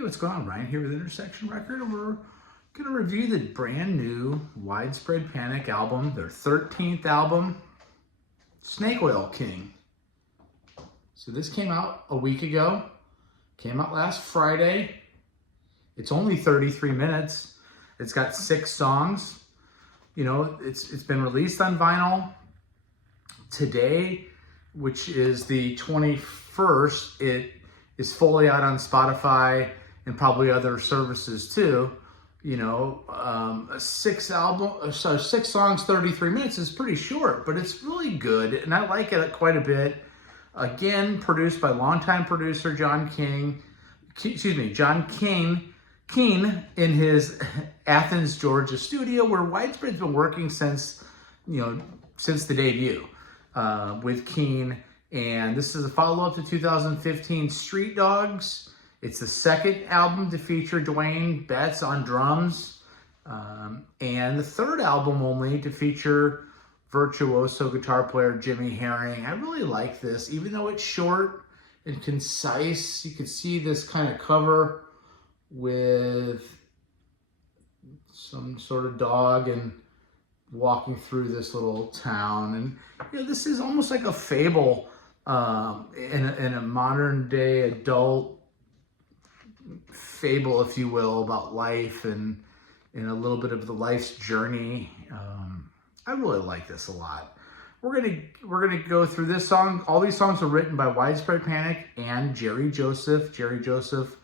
Hey, what's going on? Ryan here with Intersection Record, and we're going to review the brand new Widespread Panic album, their 13th album, Snake Oil King. So this came out a week ago, came out last Friday. It's only 33 minutes. It's got 6 songs. You know, it's been released on vinyl today, which is the 21st. It is fully out on Spotify and probably other services too. You know, 6 songs, 33 minutes is pretty short, but it's really good, and I like it quite a bit. Again, produced by longtime producer John Keane in his Athens, Georgia studio, where Widespread's been working since the debut with Keane. And this is a follow-up to 2015 Street Dogs. It's the second album to feature Dwayne Betts on drums, and the third album only to feature virtuoso guitar player Jimmy Herring. I really like this, even though it's short and concise. You can see this kind of cover with some sort of dog and walking through this little town. And this is almost like a fable in a modern day adult fable, if you will, about life and a little bit of the life's journey. I really like this a lot. We're gonna go through this song. All these songs are written by Widespread Panic and Jerry Joseph. Jerry Joseph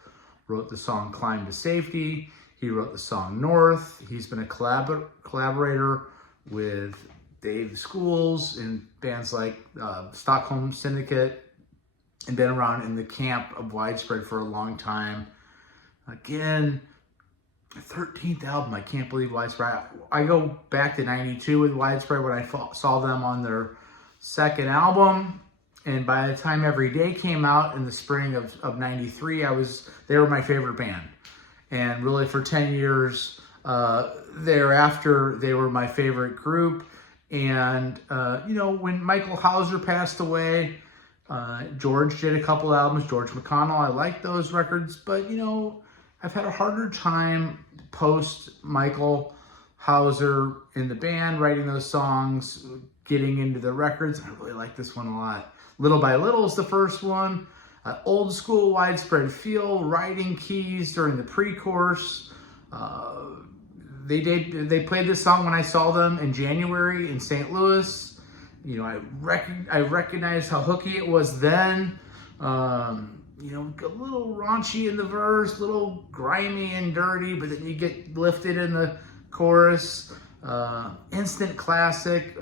wrote the song "Climb to Safety." He wrote the song "North." He's been a collaborator with Dave Schools in bands like Stockholm Syndicate, and been around in the camp of Widespread for a long time. Again, 13th album. I can't believe Widespread. I go back to 92 with Widespread when I saw them on their second album. And by the time Every Day came out in the spring of 93, they were my favorite band. And really for 10 years thereafter, they were my favorite group. And, when Michael Hauser passed away, George did a couple albums, George McConnell. I like those records, but, I've had a harder time post Michael Hauser in the band, writing those songs, getting into the records. I really like this one a lot. Little by Little is the first one. Old school Widespread feel, writing keys during the pre-chorus. They played this song when I saw them in January in St. Louis. I recognized how hooky it was then. A little raunchy in the verse, a little grimy and dirty, but then you get lifted in the chorus. Instant classic.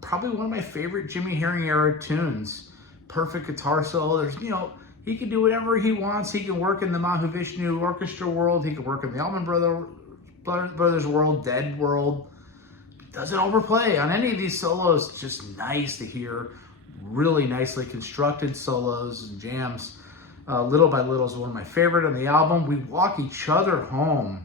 Probably one of my favorite Jimmy Herring era tunes. Perfect guitar solo. He can do whatever he wants. He can work in the Mahavishnu Orchestra world. He can work in the Allman Brothers world, Dead world. Doesn't overplay on any of these solos. It's just nice to hear really nicely constructed solos and jams. Little by Little is one of my favorite on the album. We Walk Each Other Home.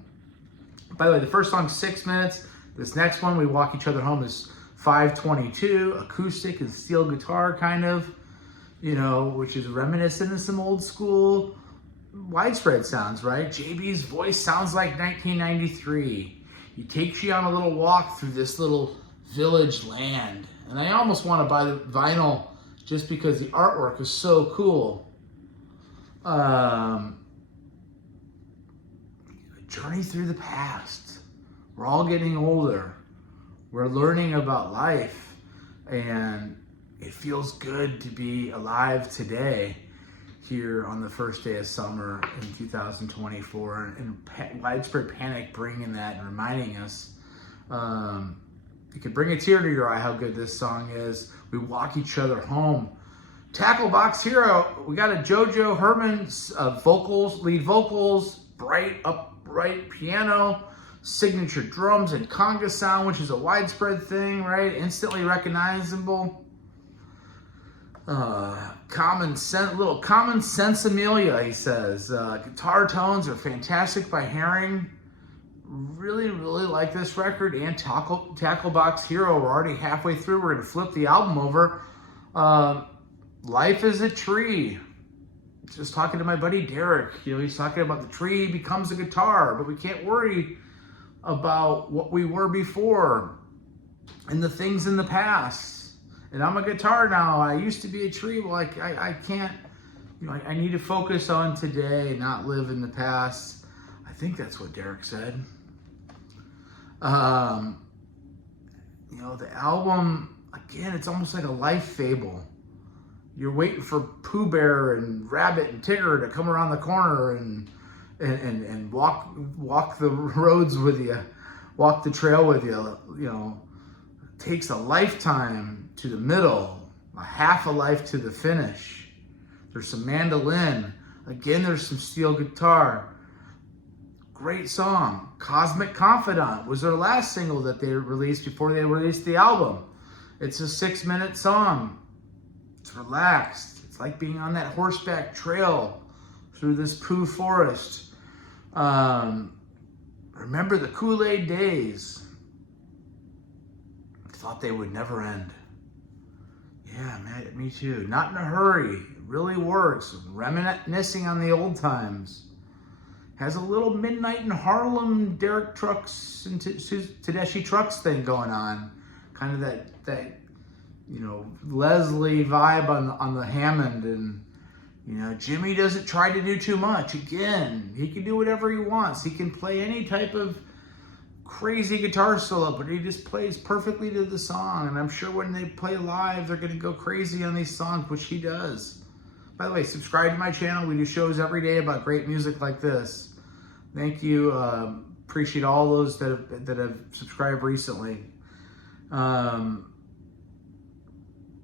By the way, the first song's 6 minutes. This next one, We Walk Each Other Home, is 5:22, acoustic and steel guitar kind of, which is reminiscent of some old school Widespread sounds, right? JB's voice sounds like 1993. He takes you on a little walk through this little village land. And I almost want to buy the vinyl just because the artwork is so cool. Journey through the past. We're all getting older. We're learning about life. And it feels good to be alive today, here on the first day of summer in 2024, and Widespread Panic bringing that and reminding us. It could bring a tear to your eye how good this song is. We Walk Each Other Home. Tackle Box Hero. We got a JoJo Herman lead vocals, bright, upright piano, signature drums and conga sound, which is a Widespread thing, right? Instantly recognizable. Common sense Amelia, he says. Guitar tones are fantastic by Herring. Really, really like this record. And Tackle Box Hero. We're already halfway through. We're going to flip the album over. Life is a Tree. just talking to my buddy Derek. You know, he's talking about the tree becomes a guitar, but we can't worry about what we were before and the things in the past. And I'm a guitar now. I used to be a tree. Well, I can't, you know, I need to focus on today, not live in the past. I think that's what Derek said. You know, the album, again, it's almost like a life fable. You're waiting for Pooh Bear and Rabbit and Tigger to come around the corner and walk the roads with you, walk the trail with you. You know, it takes a lifetime to the middle, a half a life to the finish. There's some mandolin. Again, there's some steel guitar. Great song. Cosmic Confidant was their last single that they released before they released the album. It's a 6-minute song. It's relaxed. It's like being on that horseback trail through this Pooh forest. Remember the Kool-Aid days. Thought they would never end. Yeah, man, me too. Not in a hurry. It really works. Reminiscing on the old times. Has a little Midnight in Harlem, Derek Trucks and Tedeschi Trucks thing going on. Kind of that you know, Leslie vibe on the Hammond, and you know, Jimmy doesn't try to do too much. Again, he can do whatever he wants. He can play any type of crazy guitar solo, but he just plays perfectly to the song. And I'm sure when they play live, they're going to go crazy on these songs, which he does. By the way, subscribe to my channel. We do shows every day about great music like this. Thank you. Appreciate all those that have subscribed recently.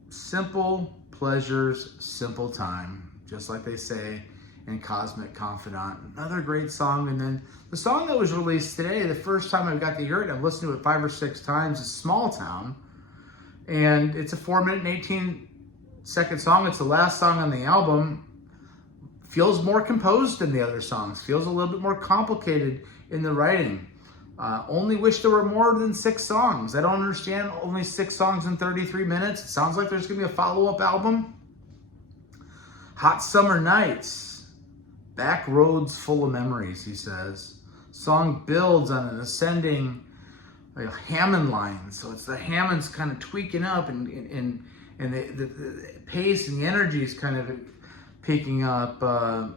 Simple pleasures, simple time, just like they say in Cosmic Confidant. Another great song. And then the song that was released today, the first time I got to hear it, I've listened to it 5 or 6 times, is Small Town. And it's a 4-minute and 18-second song. It's the last song on the album. Feels more composed than the other songs. Feels a little bit more complicated in the writing. Only wish there were more than 6 songs. I don't understand only 6 songs in 33 minutes. It sounds like there's going to be a follow-up album. Hot Summer Nights. Back roads full of memories, he says. Song builds on an ascending Hammond line. So it's the Hammond's kind of tweaking up, and the pace and the energy is kind of picking up.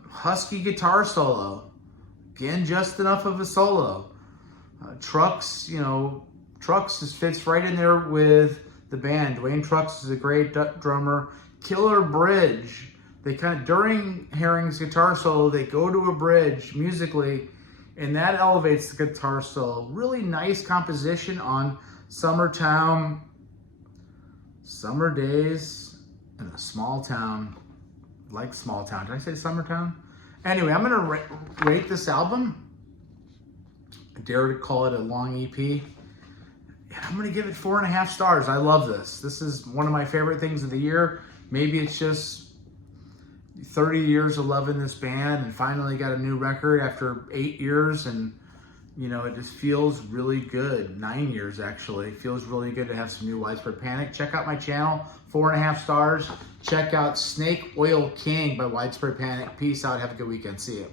Husky guitar solo. Again, just enough of a solo. Trucks, you know, Trucks just fits right in there with the band. Dwayne Trucks is a great drummer. Killer bridge. They kind of, during Herring's guitar solo, they go to a bridge musically, and that elevates the guitar solo. Really nice composition on Summertown. Summer days in a small town. Like small town. Did I say Summertown? Anyway, I'm going to rate this album. I dare to call it a long EP. I'm going to give it 4.5 stars. I love this. This is one of my favorite things of the year. Maybe it's just 30 years of loving this band and finally got a new record after 8 years. And, you know, it just feels really good. 9 years, actually. It feels really good to have some new Widespread Panic. Check out my channel. 4.5 stars. Check out Snake Oil King by Widespread Panic. Peace out. Have a good weekend. See you.